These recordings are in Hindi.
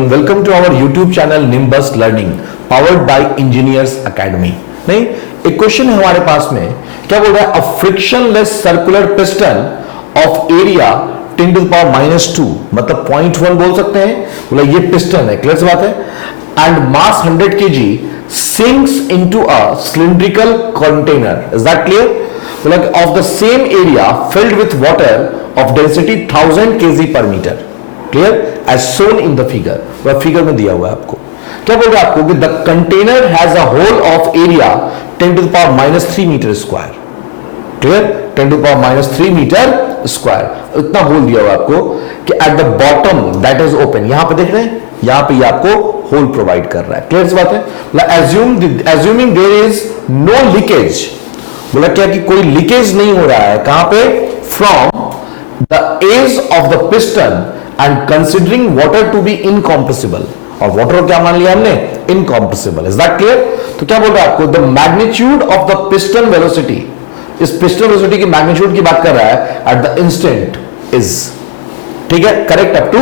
everyone, welcome to our YouTube channel Nimbus Learning powered by Engineers Academy। नहीं, एक क्वेश्चन है हमारे पास में, क्या बोल रहा है? A frictionless circular piston of area 10 to the power -2, मतलब 0.1 बोल सकते हैं, बोला ये पिस्टन है, क्लियर बात है, and mass 100 kg sinks into a cylindrical container, is that clear? बोला of the same area filled with water of density 1000 kg per meter, clear, as shown in the figure। वह फिगर में दिया हुआ है आपको, क्या बोल रहा है आपको कि the container has a whole of area 10 to the power -3 meter square, clear, 10 to the power -3 meter square, इतना बोल दिया हुआ आपको कि at the bottom that is open, यहां पे देख रहे हैं, यहां पे ये आपको होल प्रोवाइड कर रहा है, क्लियर सी बात है। assuming there is no leakage, बोला क्या कि कोई लीकेज नहीं हो रहा है, कहां पे? From the edge of the piston and considering water to be incompressible, और वाटर को क्या मान लिया हमने? Incompressible, is that clear? तो क्या बोल रहा है आपको? The magnitude of the piston velocity, इस पिस्टन वेलोसिटी की मैग्नीट्यूड की बात कर रहा है एट द इंस्टेंट इज, ठीक है, correct up to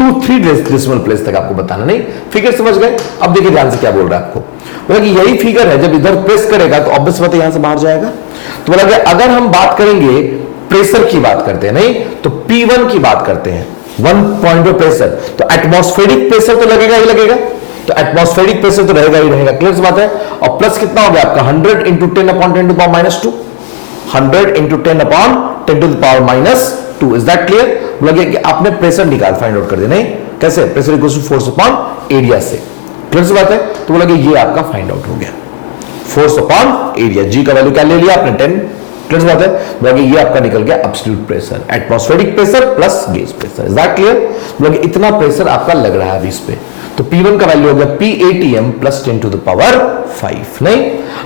2-3 decimal place तक आपको बताना। नहीं, फिगर समझ गए? अब देखिए ध्यान से क्या बोल रहा है आपको, बोला कि यही फिगर है, जब इधर प्रेस करेगा तो ऑब्वियस बात है यहां से बाहर जाएगा। तो बोला कि अगर हम बात करेंगे प्रेशर की बात करते हैं, नहीं तो P1 की बात करते हैं, 1 पॉइंट ऑफ प्रेशर, तो एटमॉस्फेरिक प्रेशर तो लगेगा ही लगेगा, तो एटमॉस्फेरिक प्रेशर तो रहेगा ही रहेगा, क्लियर बात है। और प्लस कितना हो गया आपका? 100 × 10/10 to the power -2, 100 × 10/10 to the power -2, is that clear? बोला कि आपने प्रेशर निकाल फाइंड आउट कर दिया, नहीं कैसे? Pressure equal to force upon area से, क्लियर सी बात है। तो बोला कि ये आपका फाइंड आउट हो गया, फोर्स अपॉन एरिया, जी का वैल्यू क्या ले लिया आपने? 10, क्लियर सी बात है। बोला कि ये आपका निकल गया absolute pressure, atmospheric pressure plus gauge pressure, is that clear? बोला कि इतना प्रेशर आपका लग रहा है अभी इस पे, तो P1 का वैल्यू हो गया PATM + 10 to the power 5। नहीं,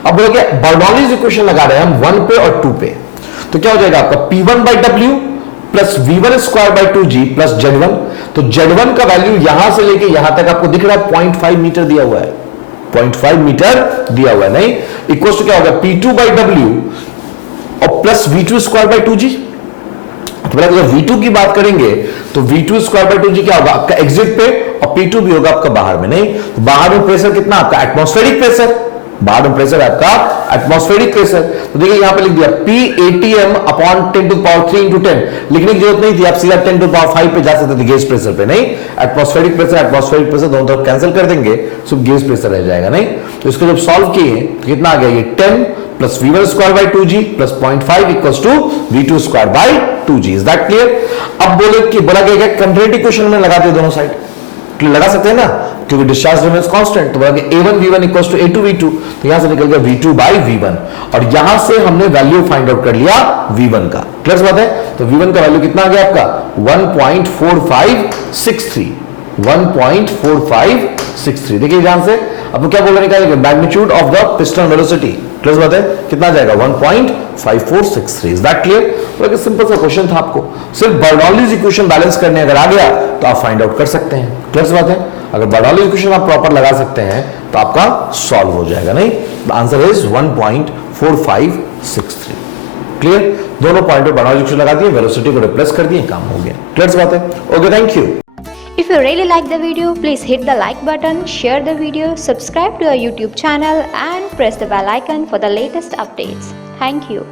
अब बोला कि बर्नौलीज इक्वेशन लगा रहे हैं हम 1 पे और 2 पे, तो क्या हो जाएगा आपका? P1/W plus V1² 2G plus Z1, तो Z1 का वैल्यू यहां से लेके यहां तक आपको दिख रहा है 0.5 मीटर दिया हुआ है, 0.5 मीटर दिया हुआ है, नहीं, इक्वल टू क्या होगा? P2/W और प्लस V2² 2G। तो अगर V2 की बात करेंगे तो V2² 2G क्या होगा आपका एग्जिट पे, और P2 भी होगा आपका बाहर में, नहीं, तो बाहर में प्रेशर कितना आपका? एटमॉस्फेरिक प्रेशर, बाहर में प्रेशर आपका एटमॉस्फेरिक प्रेशर। तो देखिए यहां पे लिख दिया PATM / 10 to the power 3 × 10, लिखने की जरूरत नहीं थी, आप सीधा 10 to the power 5 पे जा सकते थे गेज प्रेशर पे, नहीं, एटमॉस्फेरिक प्रेशर दोनों तरफ कैंसिल कर देंगे, सिर्फ गेज प्रेशर रह जाएगा, नहीं। तो इसको जब सॉल्व किए तो कितना आ गया? ये 10 plus V1² 2G plus 0.5 equals to V2² 2G, is that clear? अब बोला गया कंट्रीब्यूटिव इक्वेशन में लगा दिया दोनों साइड, लगा सकते हैं ना, क्योंकि डिस्चार्ज रिमेन्स कांस्टेंट, तो बोला कि A1 V1 equals to A2 V2, तो यहां से निकल गया V2/V1, और यहां से हमने वैल्यू फाइंड आउट कर लिया V1 का, क्लियर बात है। तो V1 का वैल्यू कितना आ गया आपका? 1.4563, 1.4563। देखिए ध्यान से, अब क्या बोल रहे हैं? Magnitude of the piston velocity, clear बात है, कितना जाएगा? 1.5463, इज दैट क्लियर? तो सिंपल सा क्वेश्चन था, आपको सिर्फ बर्नौलीज इक्वेशन बैलेंस करने अगर आ गया तो आप फाइंड आउट कर सकते हैं, क्लियर बात है। अगर बर्नौलीज इक्वेशन आप प्रॉपर लगा सकते हैं तो आपका सॉल्व हो जाएगा, नहीं, द आंसर इज 1.4563, क्लियर? दोनों पॉइंट पे बर्नौलीज इक्वेशन लगा दिए, वेलोसिटी को रिप्लेस कर दिए, काम हो गया, क्लियर बात है। Okay, thank you. If you really like the video, please hit the like button, share the video, subscribe to our YouTube channel and press the bell icon for the latest updates. Thank you.